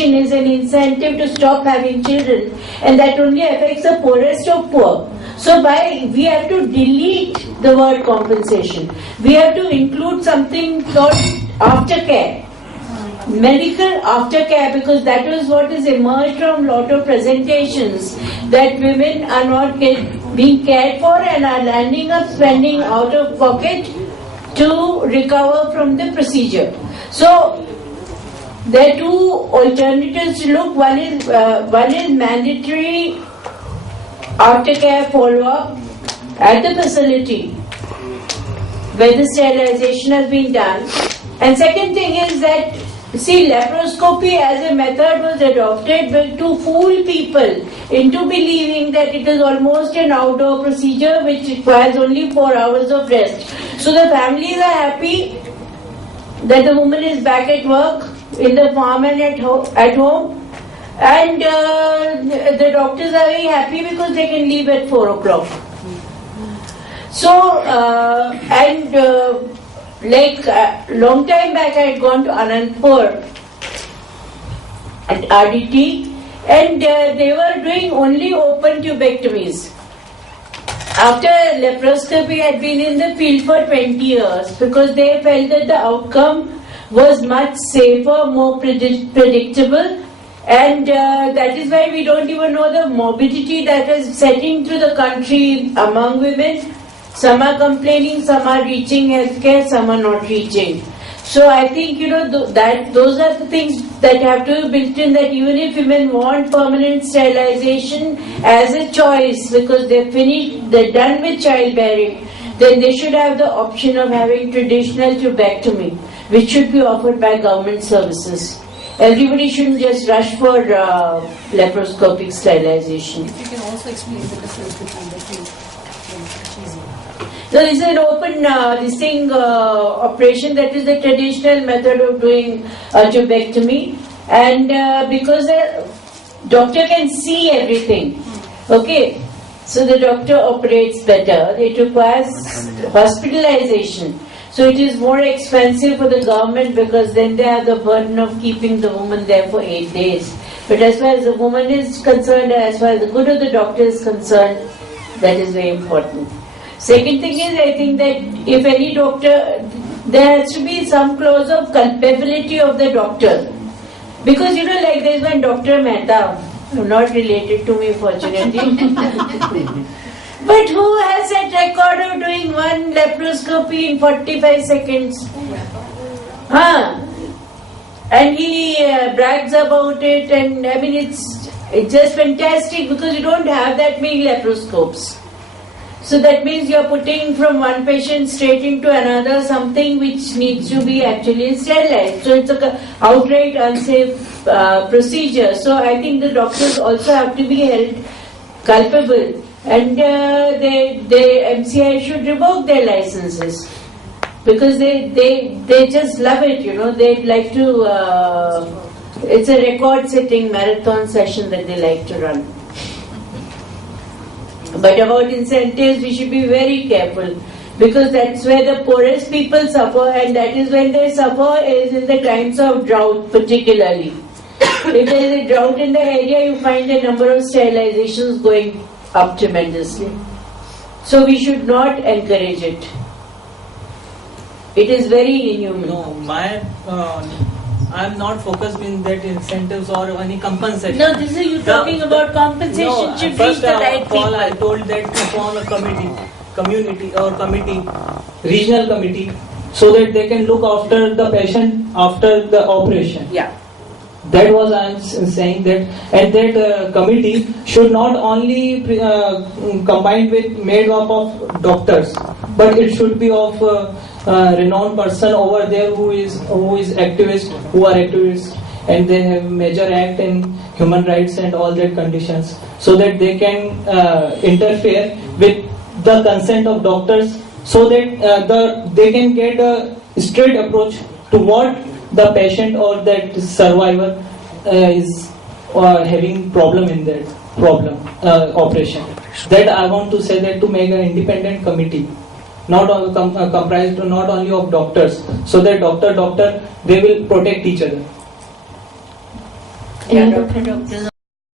is an incentive to stop having children, and that only affects the poorest of poor. So we have to delete the word compensation. We have to include something called aftercare, medical aftercare, because that is what has emerged from a lot of presentations, that women are not being cared for and are landing up spending out of pocket to recover from the procedure. So there are two alternatives to look. One is mandatory aftercare follow-up at the facility where the sterilization has been done. And second thing is that, see, laparoscopy as a method was adopted to fool people into believing that it is almost an outdoor procedure which requires only 4 hours of rest. So the families are happy that the woman is back at work, in the farm and at home, and the doctors are very happy because they can leave at 4 o'clock. So, long time back I had gone to Anandpur at RDT, and they were doing only open tubectomies. After laparoscopy had been in the field for 20 years, because they felt that the outcome was much safer, more predictable, and that is why we don't even know the morbidity that is setting through the country among women. Some are complaining, some are reaching healthcare, some are not reaching. So I think, that those are the things that have to be built in, that even if women want permanent sterilization as a choice, because they're done with childbearing, then they should have the option of having traditional tubectomy, which should be offered by government services. Everybody shouldn't just rush for laparoscopic sterilization. If you can also explain the difference between the two. So this is an open operation, that is the traditional method of doing tubectomy, and because the doctor can see everything, okay, so the doctor operates better. It requires hospitalization. So it is more expensive for the government, because then they have the burden of keeping the woman there for 8 days. But as far as the woman is concerned, as far as the good of the doctor is concerned, that is very important. Second thing is, I think that if any doctor, there has to be some clause of culpability of the doctor. Because like there is one Dr. Mehta, not related to me fortunately, but who has that record of doing one laparoscopy in 45 seconds? And he brags about it, and I mean it's just fantastic, because you don't have that many laparoscopes. So that means you're putting from one patient straight into another something which needs to be actually sterilized. So it's an outright unsafe procedure. So I think the doctors also have to be held culpable, and the MCI should revoke their licenses, because they just love it, They'd like to. It's a record-setting marathon session that they like to run. But about incentives, we should be very careful, because that's where the poorest people suffer, and that is when they suffer is in the times of drought particularly. If there is a drought in the area, you find the number of sterilizations going up tremendously. So we should not encourage it. It is very inhuman. No, I am not focused in that incentives or any compensation. No, this is you talking about compensation. No, should first reach the right of all, people. I told that to form a community, regional committee, so that they can look after the patient after the operation. Yeah. That was I am saying that, and that committee should not only combined with made up of doctors, but it should be of renowned person over there who are activists, and they have major act in human rights and all that conditions, so that they can interfere with the consent of doctors, so that they can get a straight approach to what the patient or that survivor is having problem in that operation. That I want to say, that to make an independent committee, not comprised not only of doctors, so that doctor they will protect each other. Any other doctors?